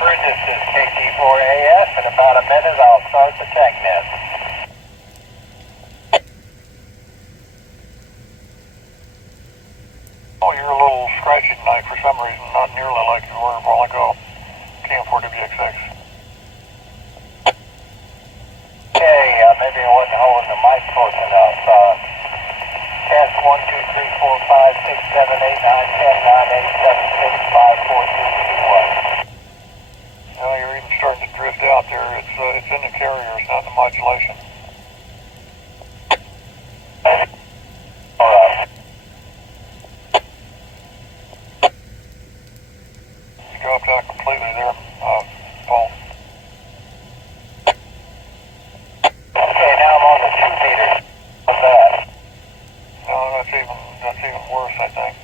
Hartford, this is KT4AS. In about a minute, I'll start the TechNet. Oh, you're a little scratchy tonight for some reason, not nearly like you were a while ago. KM4WXX. Okay, maybe I wasn't holding the mic close enough. Test 1, 2, 3, 4, 5, 6, 7, 8, 9, 10, 9, 8, 7, 6, 5, 4, 3, 2, 1. Well, you're even starting to drift out there. It's in the carrier, it's not in the modulation. Alright. You dropped out completely there, Paul. Okay, now I'm on the 2 meters. What's that? No, that's even worse, I think.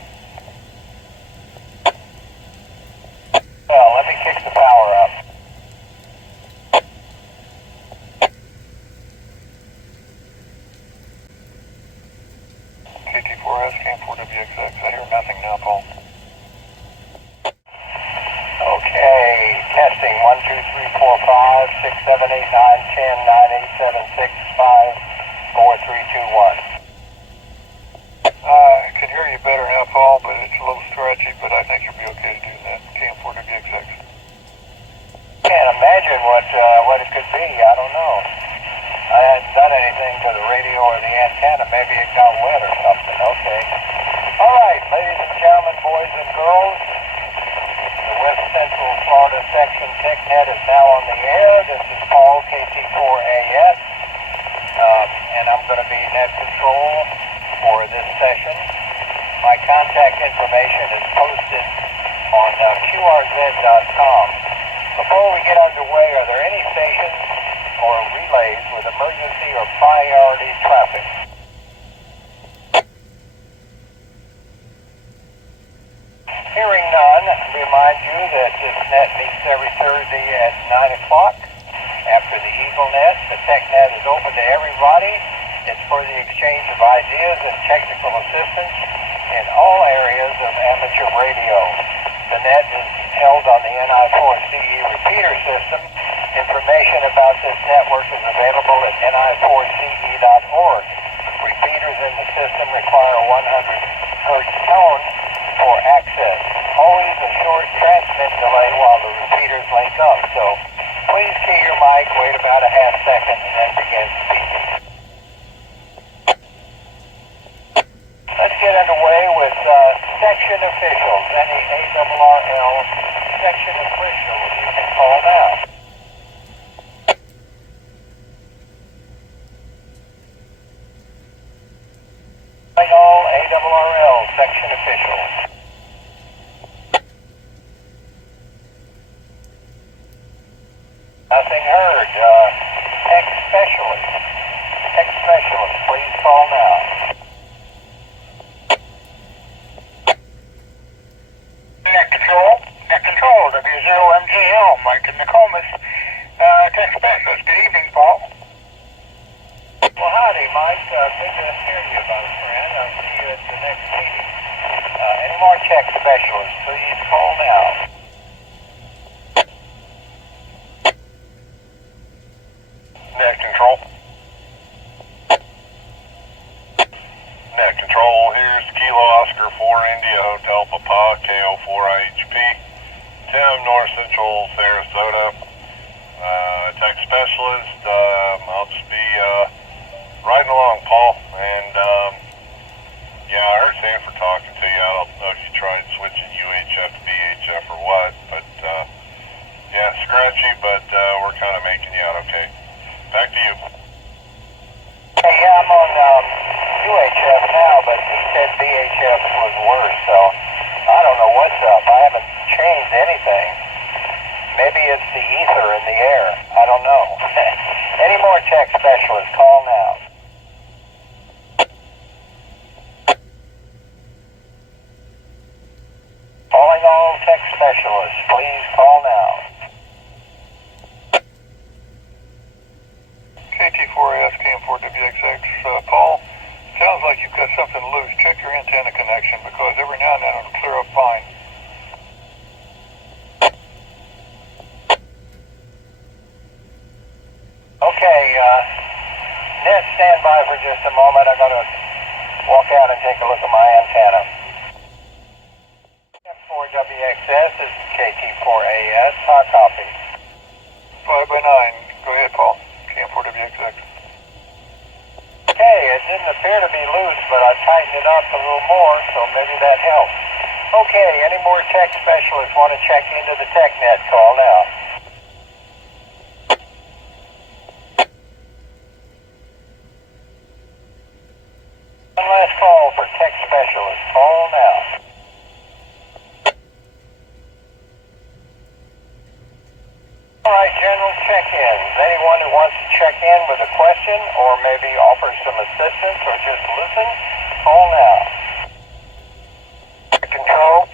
Well, let me kick the power up. KT4S, KM4WXX. I hear nothing now, Paul. Okay, testing 1, 2, 3, 4, 5, 6, 7, 8, 9, 10, 9, 8, 7, 6, 5, 4, 3, 2, 1. I can hear you better now, Paul, but it's a little scratchy, but I think you'll be okay to do that. KM4WXX. Can't imagine what it could be. I don't know. I hadn't done anything to the radio or the antenna. Maybe it got wet or something. Okay. All right, ladies and gentlemen, boys and girls, the West Central Florida Section TechNet is now on the air. This is Paul, KT4AS, and I'm going to be net control for this session. My contact information is posted on QRZ.com. Before we get underway, are there any stations or relays with emergency or priority traffic? Hearing none, remind you that this net meets every Thursday at 9 o'clock. After the Eagle Net, the TechNet is open to everybody. It's for the exchange of ideas and technical assistance in all areas of amateur radio. The net is held on the NI4CE repeater system. Information about this network is available at NI4CE.org. Repeaters in the system require a 100 hertz tone for access. Always a short transmit delay while the repeaters link up. So please key your mic, wait about a half second, and then begin speaking. Let's get underway with section officials. Any ARRL section officials you can call now. All ARRL section officials. Nothing heard. Tech specialist. Tech specialist, please call now. Net control, W0MGL, Mike and Nokomis, tech specialist. Good evening, Paul. Well, howdy, Mike. Good to hear you, my friend. I'll see you at the next meeting. Any more tech specialists, please call now. Net control. Net control, here's Kilo Oscar 4 India Hotel Papa, KO4IHP, Tim, North Central, Sarasota. Tech specialist, I'll just be riding along, Paul, and yeah, I heard Sanford talking to you. I don't know if you tried switching UHF to VHF or what, but yeah, scratchy, but we're kind of making you out okay. Back to you. Hey, yeah, I'm on UHF now, but he said VHF was worse, so I don't know what's up. I haven't changed anything. Maybe it's the ether in the air. I don't know. Any more tech specialists, call now. Calling all tech specialists, please call now. KT4AS, KM4WXX, Paul, sounds like you've got something loose. Check your antenna connection, because every now and then it'll clear up fine. Net, stand by for just a moment. I'm going to walk out and take a look at my antenna. F4WXS is KT4AS. Hot copy. 5 by 9. Go ahead, Paul. KM4WXX. Okay, it didn't appear to be loose, but I tightened it up a little more, so maybe that helps. Okay, any more tech specialists want to check into the TechNet? Call now. One last call for tech specialists. Call now. All right, general check-ins. Anyone who wants to check in with a question or maybe offer some assistance or just listen, call now. Control.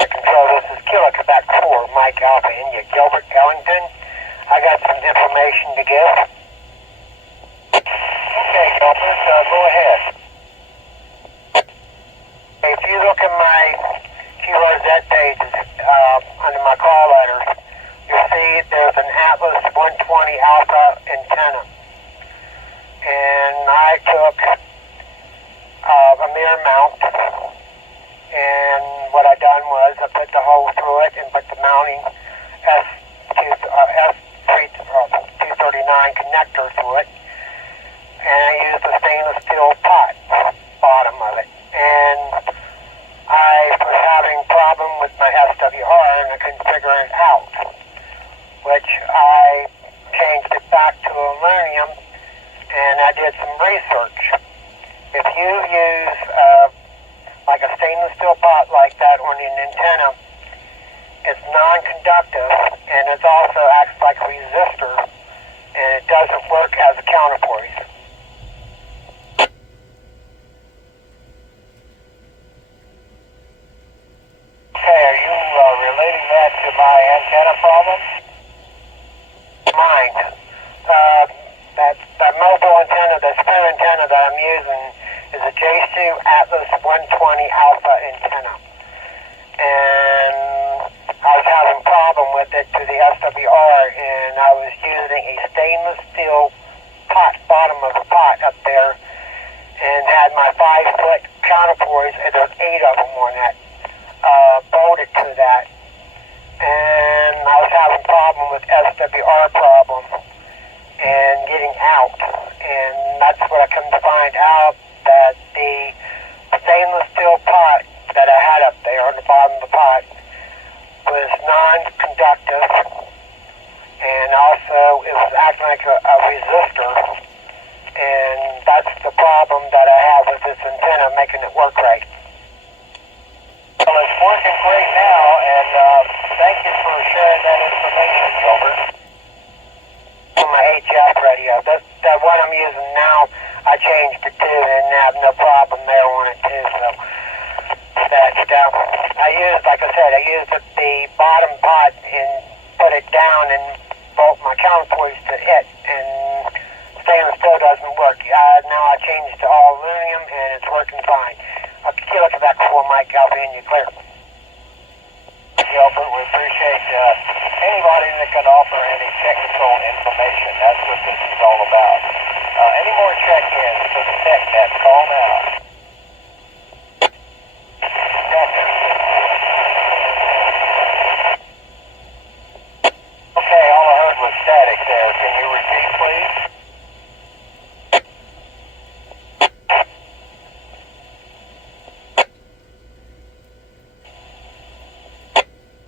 Control, this is Killer Quebec 4, Mike Alpha India, Gilbert, Ellington. I got some information to give. Okay, Gilbert, go ahead. If you look at my QRZ pages under my call letters, you'll see there's an Atlas 120 Alpha antenna. And I took a mirror mount, and what I done was I put the hole through it and put the mounting S239 connector through it, and I used a stainless steel pot, bottom of it. And I was having a problem with my SWR and I couldn't figure it out, which I changed it back to aluminum, and I did some research. If you use like a stainless steel pot like that on an antenna, it's non-conductive and it also acts like a resistor, and it doesn't work as a counterpoise. Okay, are you relating that to my antenna problem? Mine. That mobile antenna, the spare antenna that I'm using is a J2 Atlas 120 Alpha antenna. And I was having a problem with it to the SWR, and I was using a stainless steel pot, bottom of the pot up there, and had my 5-foot counterpoise, and there's 8 of them on that, bolted to that. And I was having a problem with SWR problem and getting out, and that's what I come to find out, that the stainless steel pot that I had up there on the bottom of the pot was non-conductive, and also it was acting like a resistor, and that's the problem that I have with this antenna, making it work right. Well, it's working great now, and thank you for sharing that information, Gilbert. On my HF radio, that one I'm using now, I changed it too, and have no problem there on it too. So I used, like I said, I used the bottom pot and put it down and bolt my counterpoise to it, and stainless steel doesn't work. Now I changed to all aluminum, and it's working fine. Killer Quebec 4, Mike Alpha India, clear. Gilbert, we appreciate anybody that can offer any technical information. That's what this is all about. Any more check-ins for the TechNet? Call now. Okay, all I heard was static there. Can you repeat, please?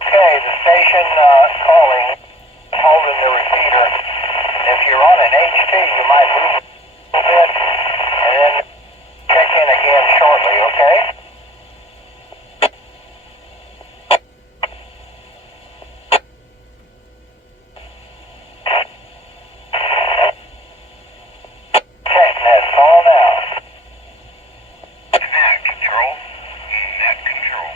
Okay, the station calling, holding the repeater. If you're on an HT, you might move a little bit and then check in again shortly, okay? TechNet, call now. Net control. Net control.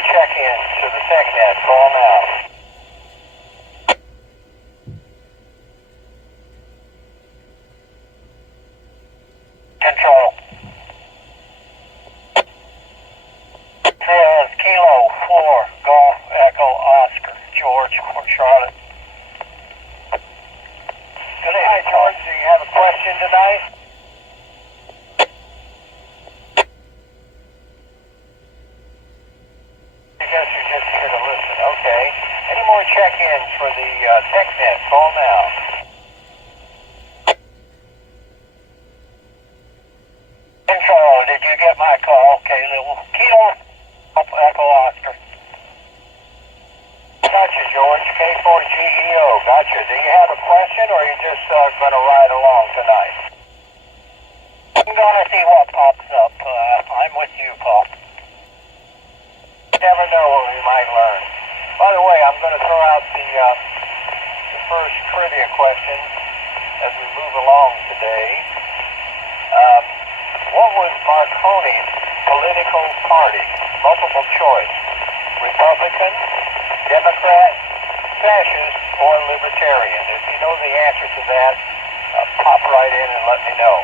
more check-ins to the TechNet? Call now. Control. Says Kilo 4, Golf Echo Oscar, George or Charlotte. Good day. Hi, George. Do you have a question tonight? I guess you're just here to listen. Okay. Any more check-ins for the TechNet? Call now. Control, did you get my call? Okay, little Kilo Echo Oscar. Gotcha, George. K4GEO. Gotcha. Do you have a question, or are you just going to ride along tonight? I'm gonna see what pops up. I'm with you, Paul. You never know what we might learn. By the way, I'm going to throw out the first trivia question as we move along today. What was Marconi's political party? Multiple choice. Republican, Democrat, Fascist, or Libertarian? If you know the answer to that, pop right in and let me know.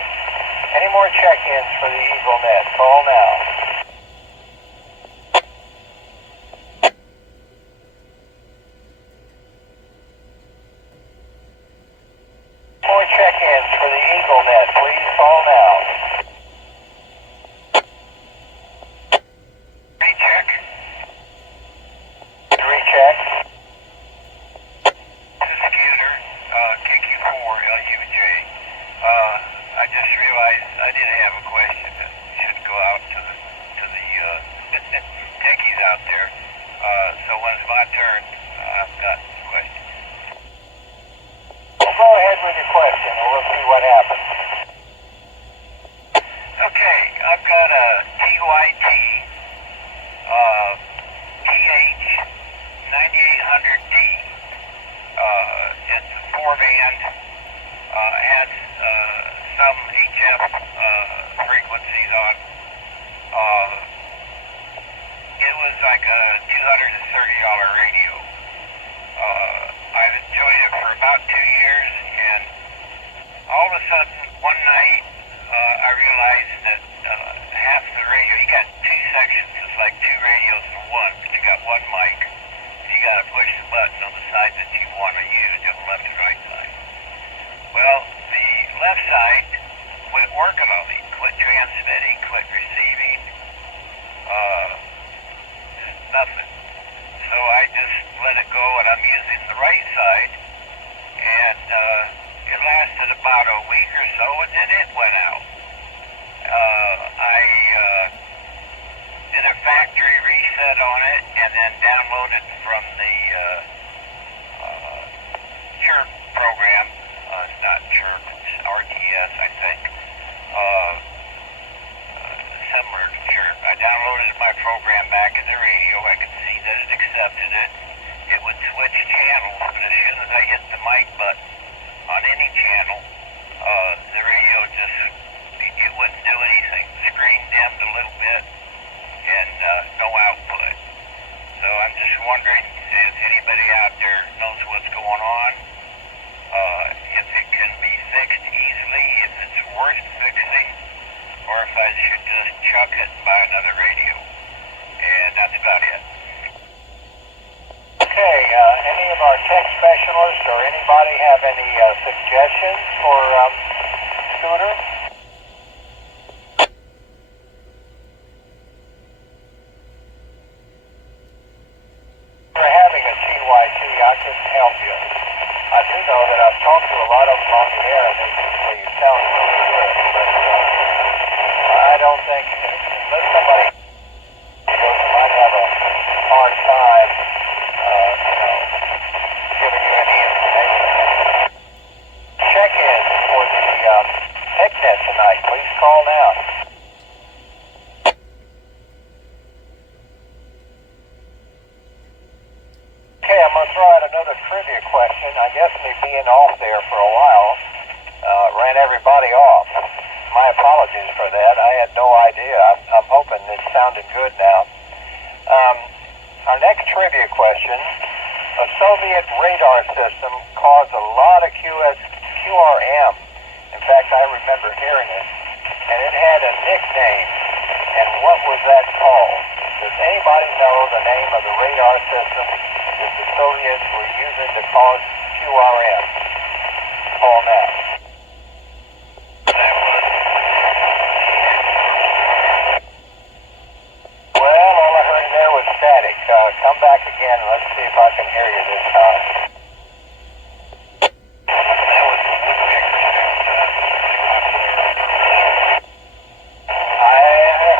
Any more check-ins for the Eagle Net? Call now. More check-ins for the Eagle Net. Please call now. Recheck. Recheck. This is Scooter, KQ4 LUJ. I just realized I didn't have a question that should go out to the techies out there. So when it's my turn, I've got questions. Well, go ahead with your question, and we'll see what happens. Okay, I've got a TYT PH 9800D. It's a 4-band, has some HF frequencies on. It was like a $230 radio. I've enjoyed it for about 2 years, and all of a sudden, one night, I realized that half the radio, you got 2 sections, it's like 2 radios for one, but you got one mic. You got to push the button on the side that you want to use, on the left and right side. Well, the left side quit working on me, quit transmitting, quit receiving, nothing. So I just let it go, and I'm using the right side, and it lasted about a week or so, and then it went out. I did a factory reset on it, and then downloaded from the Chirp program. It's not Chirp, it's RTS, I think. Similar to Chirp. I downloaded my program back in the radio. I could see that it accepted it. It would switch channels, but as soon as I hit the mic button on any channel, the radio just, it wouldn't do anything. The screen dimmed a little bit, and no output. So I'm just wondering if anybody out there knows what's going on, if it can be fixed easily, if it's worth fixing, or if I should just chuck it and buy another radio. And that's about it. Okay, any of our tech specialists or anybody have any suggestions for Scooter? For having a TYT, I couldn't help you. I do know that I've talked to a lot of them on the air, and they sound really good, but I don't think, unless somebody might have a hard time, giving you any information. Check in for the TechNet tonight. Please call now. Okay, I'm going to throw out another trivia question. I guess me being off there for a while ran everybody off. My apologies for that. I had no idea. I'm hoping it sounded good now. Our next trivia question. A Soviet radar system caused a lot of QRM. In fact, I remember hearing it. And it had a nickname. And what was that called? Does anybody know the name of the radar system that the Soviets were using to cause QRM? Call now. Well, all I heard there was static. Come back again and let's see if I can hear you this time. I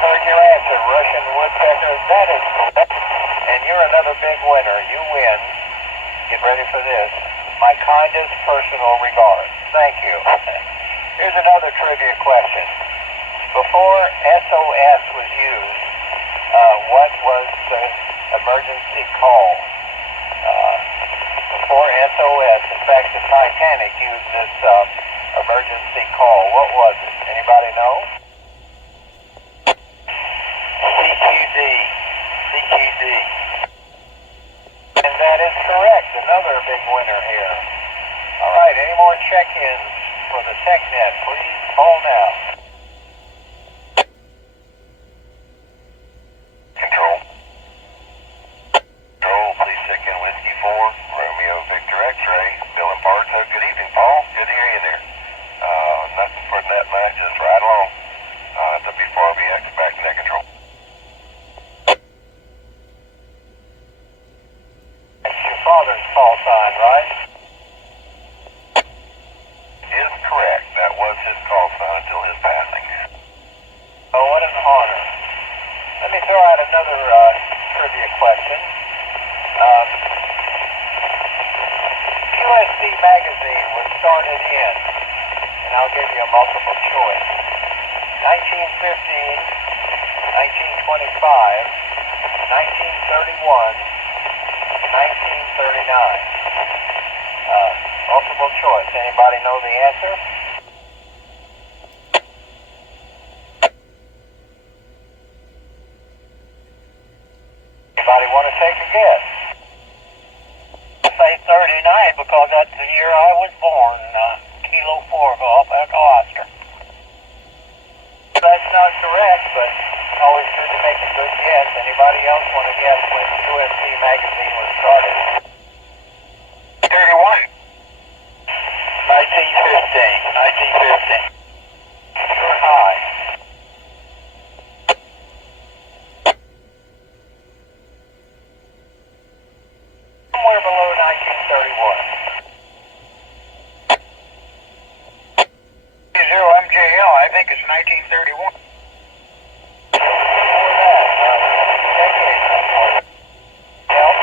heard your answer, Russian woodpecker. That is correct. And you're another big winner. You win. Get ready for this. My kindest personal regards. Thank you. Here's another trivia question. Before SOS was used, what was the emergency call? Before SOS, in fact, the Titanic used this emergency call. What was it? Anybody know? CQD. CQD. And that is correct. Another big winner here. All right, any more check-ins for the TechNet? Please call now. Control. Control, please check in Whiskey 4, Romeo Victor X-Ray, Bill and Bartow. Good evening, Paul. Good to hear you there. Nothing for net match, just right along. W4BX back to net control. Your father's call sign, right? Is correct. That was his call sign until his passing. Oh, what an honor. Let me throw out another trivia question. QSC magazine was started in, and I'll give you a multiple choice, 1915, 1925, 1931, 1939. Multiple choice. Anybody know the answer? Anybody want to take a guess? I say 39 because that's the year I was born. Kilo 4 Golf Echo Oscar. That's not correct, but always good to make a good guess. Anybody else want to guess when QSC magazine was started? 31. 1915. You're high. Somewhere below 1931. Zero MJL, I think it's 1931. Before that, decades before that. Yep.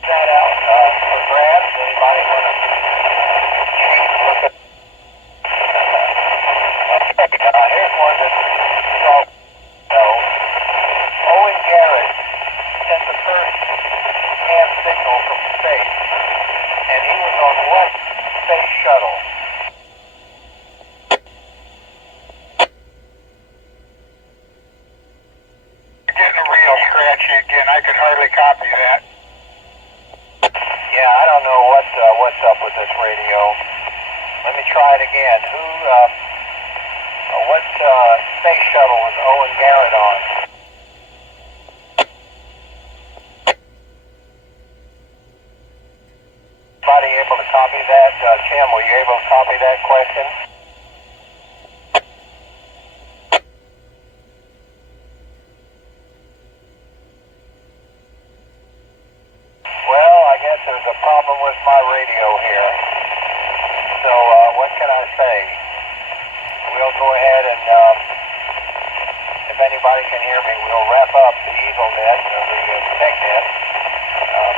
That out for grabs. Anybody want to cheat? Look at. Okay, here's one that you all know. Owen Garrett sent the first ham signal from space, and he was on what space shuttle? You're getting real scratchy again. I could hardly copy that. Yeah, I don't know what's up with this radio. Let me try it again. What space shuttle was Owen Garrett on? Anybody able to copy that? Tim, were you able to copy that question? Well, I guess there's a problem with my radio here. So, what can I say? We'll go ahead and, if anybody can hear me, we'll wrap up the EagleNet, or the TechNet,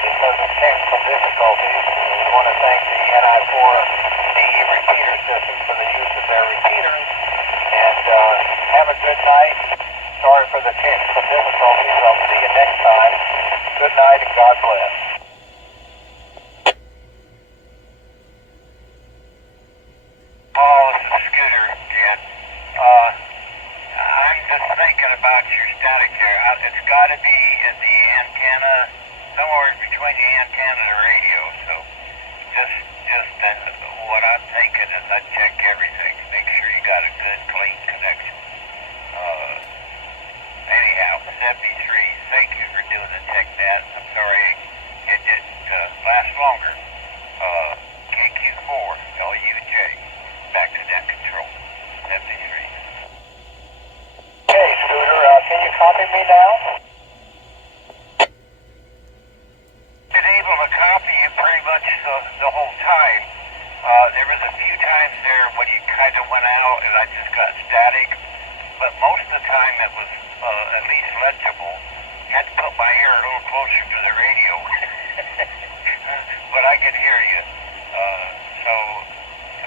because of technical difficulties. We want to thank the NI4CE repeater system for the use of their repeaters. And have a good night. Sorry for the technical difficulties. I'll see you next time. Good night and God bless. Oh, whole time. There was a few times there when you kind of went out and I just got static, but most of the time it was at least legible. Had to put my ear a little closer to the radio, but I could hear you. So,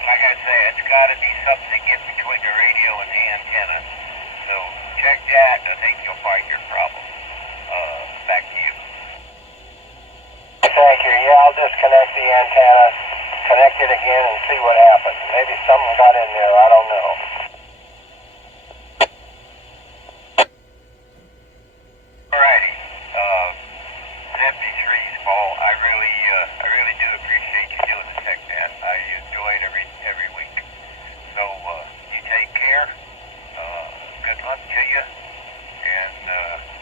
like I say, it's got to be something to get between the radio and the antenna. So check that. I think you'll find your problem. Back to you. Thank you. Yeah, I'll disconnect the antenna, connect it again, and see what happens. Maybe something got in there. I don't know. Alrighty. 73's Paul. I really do appreciate you doing the TechNet. I enjoy it every week. So you take care. Good luck to you. And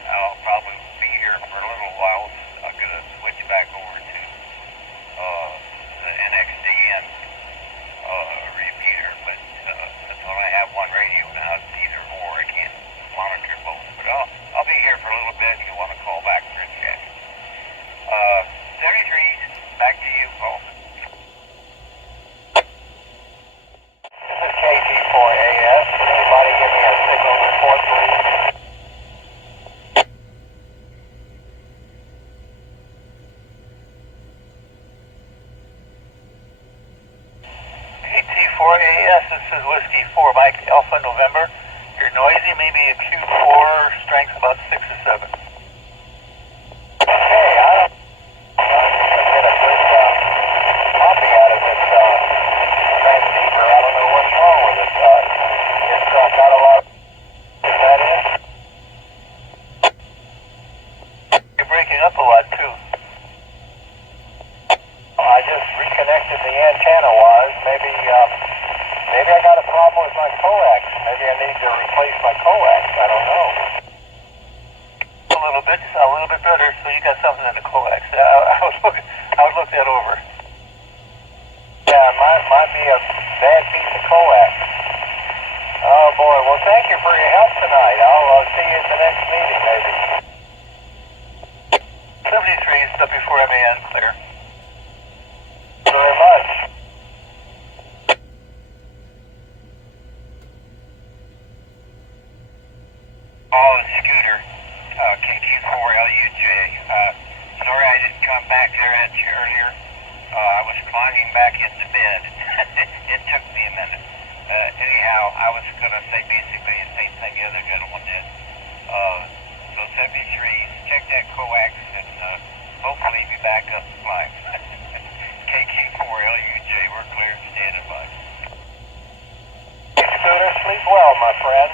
I'll probably be here for a little while. I'm gonna switch back over to the NXDN repeater, but since I only have one radio now, it's either or. I can't monitor both. But I'll be here for a little bit if you want to call back for a check. 73, back to you, Paul. This is KT4AS. Anybody give me a signal report, please? KT4AS, this is Whiskey 4, Mike Alpha November. You're noisy, maybe a Q4, strength about 6 or 7. Okay, I'm gonna get a good copy out of this transceiver. I don't know what's wrong with it. It's got a lot of... Is that it? You're breaking up a lot, too. I just reconnected the antenna wires. Maybe I got a problem with my coax. Maybe I need to replace my coax. I don't know. A little bit better, so you got something in the coax. I would look that over. Yeah, it might be a bad piece of coax. Oh boy, well thank you for your help tonight. I'll see you at the next meeting maybe. 73 is W4MAN, clear. Very much. Oh, Scooter, KQ4LUJ. Sorry I didn't come back there at you earlier. I was climbing back into bed. It took me a minute. Anyhow, I was going to say basically the same thing the other gentleman did. So 73, check that coax and hopefully be back up and flying. KQ4LUJ, we're clear, standing by. Scooter, sleep well, my friend.